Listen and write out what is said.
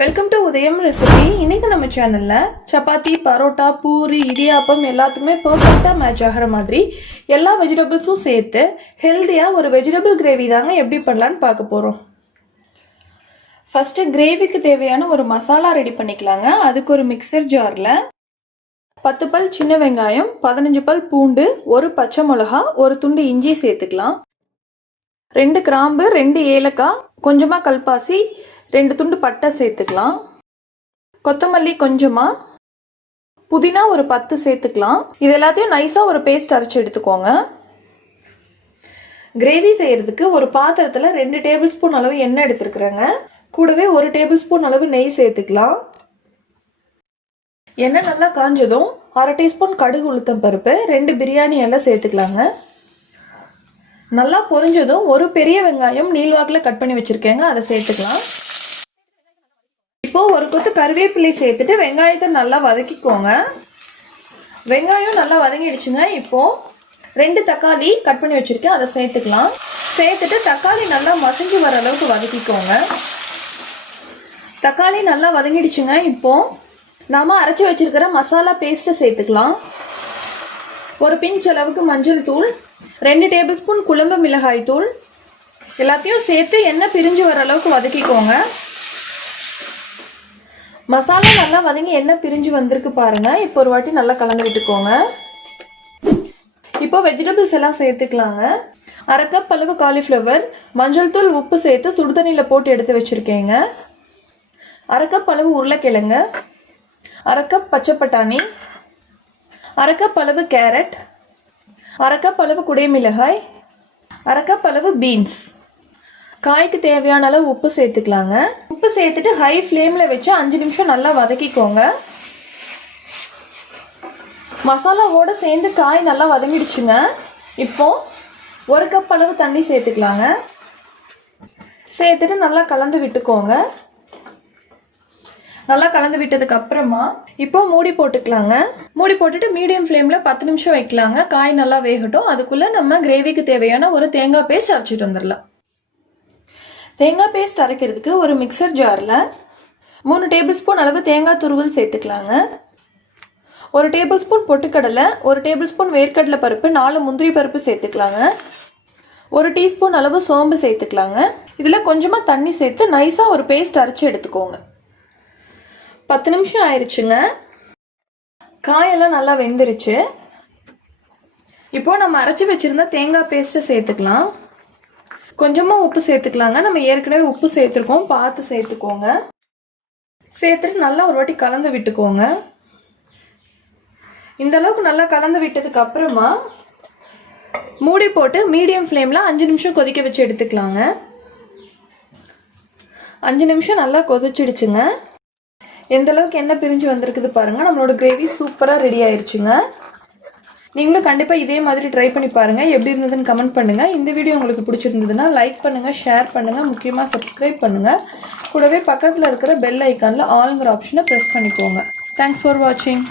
Welcome to உதயம் recipe. இன்னைக்கு நம்ம சேனல்ல சப்பாத்தி, பரோட்டா, பூரி, இடியாப்பம் எல்லாத்துக்குமே பெர்ஃபெக்ட்டா மேட்ச் ஆகிற மாதிரி எல்லா வெஜிடபிள்ஸும் சேர்த்து ஹெல்தியா ஒரு வெஜிடபிள் கிரேவி தாங்க எப்படி பண்ணலான்னு பார்க்க போறோம். ஃபர்ஸ்ட் கிரேவிக்கு தேவையான ஒரு மசாலா ரெடி பண்ணிக்கலாங்க. அதுக்கு ஒரு மிக்சர் ஜார்ல 10 பல் சின்ன வெங்காயம், 15 பல் பூண்டு, ஒரு பச்சை மிளகா, ஒரு துண்டு இஞ்சி சேர்த்துக்கலாம். 2 கிராம்பு, 2 ஏலக்காய், கொஞ்சமா கல்பாசி, 2 துண்டு பட்டை சேர்த்துக்கலாம். கொத்தமல்லி கொஞ்சமா, புதினா ஒரு 10 சேர்த்துக்கலாம். இது எல்லாத்தையும் நைஸா ஒரு பேஸ்ட் அரைச்சு எடுத்துக்கோங்க. கிரேவி செய்யறதுக்கு ஒரு பாத்திரத்துல 2 டேபிள் ஸ்பூன் அளவு எண்ணெய் எடுத்துருக்குறேங்க. கூடவே 1 டேபிள் ஸ்பூன் அளவு நெய் சேர்த்துக்கலாம். எண்ணெய் நல்லா காஞ்சதும் 1/2 டீஸ்பூன் கடுகு உளுத்தம் பருப்பு, 2 பிரியாணி எல்லாம் சேர்த்துக்கலாங்க. நல்லா பொரிஞ்சதும் ஒரு பெரிய வெங்காயம் நீள்வாக்கில் கட் பண்ணி வச்சிருக்கேங்க, அதை சேர்த்துக்கலாம். இப்போ ஒரு கொத்து கருவேப்பிலை சேர்த்துட்டு வெங்காயத்தை நல்லா வதக்கிக்கோங்க. வெங்காயம் நல்லா வதங்கிடுச்சுங்க. இப்போ 2 தக்காளி கட் பண்ணி வச்சிருக்கேன், அதை சேர்த்துக்கலாம். சேர்த்துட்டு தக்காளி நல்லா மசிஞ்சு வர அளவுக்கு வதக்கிக்கோங்க. தக்காளி நல்லா வதங்கிடுச்சுங்க. இப்போ நாம அரைச்சி வச்சிருக்கிற மசாலா பேஸ்ட்டை சேர்த்துக்கலாம். ஒரு பிஞ்ச் அளவுக்கு மஞ்சள் தூள், 2 டேபிள் ஸ்பூன் குழம்பு மிளகாய் தூள், எல்லாத்தையும் சேர்த்து எண்ணெய் பிரிஞ்சு வர அளவுக்கு வதக்கிக்கோங்க. மசாலா நல்லா வதங்கி எண்ணெய் பிரிஞ்சு வந்திருக்கு பாருங்க. இப்போ ஒரு வாட்டி நல்லா கலந்து விட்டுக்கோங்க. இப்போ வெஜிடபிள்ஸ் எல்லாம் சேர்த்துக்கலாங்க. 1/2 கப் அளவு காலிஃப்ளவர், மஞ்சள் தூள், உப்பு சேர்த்து சுடுதண்ணியில் போட்டு எடுத்து வச்சிருக்கேங்க. 1/2 கப் அளவு உருளைக்கிழங்கு, 1/2 கப் பச்சை பட்டாணி, 1/2 கப் அளவு கேரட், 1/2 கப் அளவு குடைமிளகாய், 1/2 கப் அளவு பீன்ஸ். காய்க்கு தேவையான அளவு உப்பு சேர்த்துக்கலாங்க. உப்பு சேர்த்துட்டு ஹை ஃப்ளேமில் வச்சு 5 நிமிஷம் நல்லா வதக்கிக்கோங்க. மசாலாவோட சேர்ந்து காய் நல்லா வதங்கிடுச்சுங்க. இப்போ 1 கப் அளவு தண்ணி சேர்த்துக்கலாங்க. சேர்த்துட்டு நல்லா கலந்து விட்டுக்கோங்க. நல்லா கலந்து விட்டதுக்கு அப்புறமா இப்போ மூடி போட்டுக்கலாங்க. மூடி போட்டுட்டு மீடியம் ஃப்ளேமில் 10 நிமிஷம் வைக்கலாங்க. காய் நல்லா வேகட்டும். அதுக்குள்ளே நம்ம கிரேவிக்கு தேவையான ஒரு தேங்காய் பேஸ்ட் அரைச்சிட்டு வந்துடலாம். தேங்காய் பேஸ்ட் அரைக்கிறதுக்கு ஒரு மிக்சர் ஜாரில் 3 டேபிள் ஸ்பூன் அளவு தேங்காய் துருவல் சேர்த்துக்கலாங்க. 1 டேபிள் ஸ்பூன் பொட்டுக்கடலை, 1 டேபிள் ஸ்பூன் வேர்க்கடலை பருப்பு, 4 முந்திரி பருப்பு சேர்த்துக்கலாங்க. 1 டீஸ்பூன் அளவு சோம்பு சேர்த்துக்கலாங்க. இதில் கொஞ்சமாக தண்ணி சேர்த்து நைஸாக ஒரு பேஸ்ட் அரைச்சி எடுத்துக்கோங்க. 10 நிமிஷம் ஆயிடுச்சுங்க. காயெல்லாம் நல்லா வெந்துருச்சு. இப்போ நம்ம அரைச்சி வச்சிருந்த தேங்காய் பேஸ்ட்டை சேர்த்துக்கலாம். கொஞ்சமாக உப்பு சேர்த்துக்கலாங்க. நம்ம ஏற்கனவே உப்பு சேர்த்துருக்கோம், பார்த்து சேர்த்துக்கோங்க. சேர்த்துட்டு நல்லா ஒரு வாட்டி கலந்து விட்டுக்கோங்க. இந்த அளவுக்கு நல்லா கலந்து விட்டதுக்கு அப்புறமா மூடி போட்டு மீடியம் ஃப்ளேமில் 5 நிமிஷம் கொதிக்க வச்சு எடுத்துக்கலாங்க. 5 நிமிஷம் நல்லா கொதிச்சிடுச்சுங்க. எந்த அளவுக்கு எண்ணெய் பிரிஞ்சு வந்திருக்குது பாருங்க. நம்மளோட கிரேவி சூப்பராக ரெடி ஆயிடுச்சுங்க. நீங்களும் கண்டிப்பாக இதே மாதிரி ட்ரை பண்ணி பாருங்கள். எப்படி இருந்ததுன்னு கமெண்ட் பண்ணுங்கள். இந்த வீடியோ உங்களுக்கு பிடிச்சிருந்ததுன்னா லைக் பண்ணுங்கள், ஷேர் பண்ணுங்கள், முக்கியமாக சப்ஸ்கிரைப் பண்ணுங்கள். கூடவே பக்கத்தில் இருக்கிற பெல் ஐக்கானில் ஆல்ங்கிற ஆப்ஷனை ப்ரெஸ் பண்ணிக்கோங்க. தேங்க்ஸ் ஃபார் வாட்சிங்.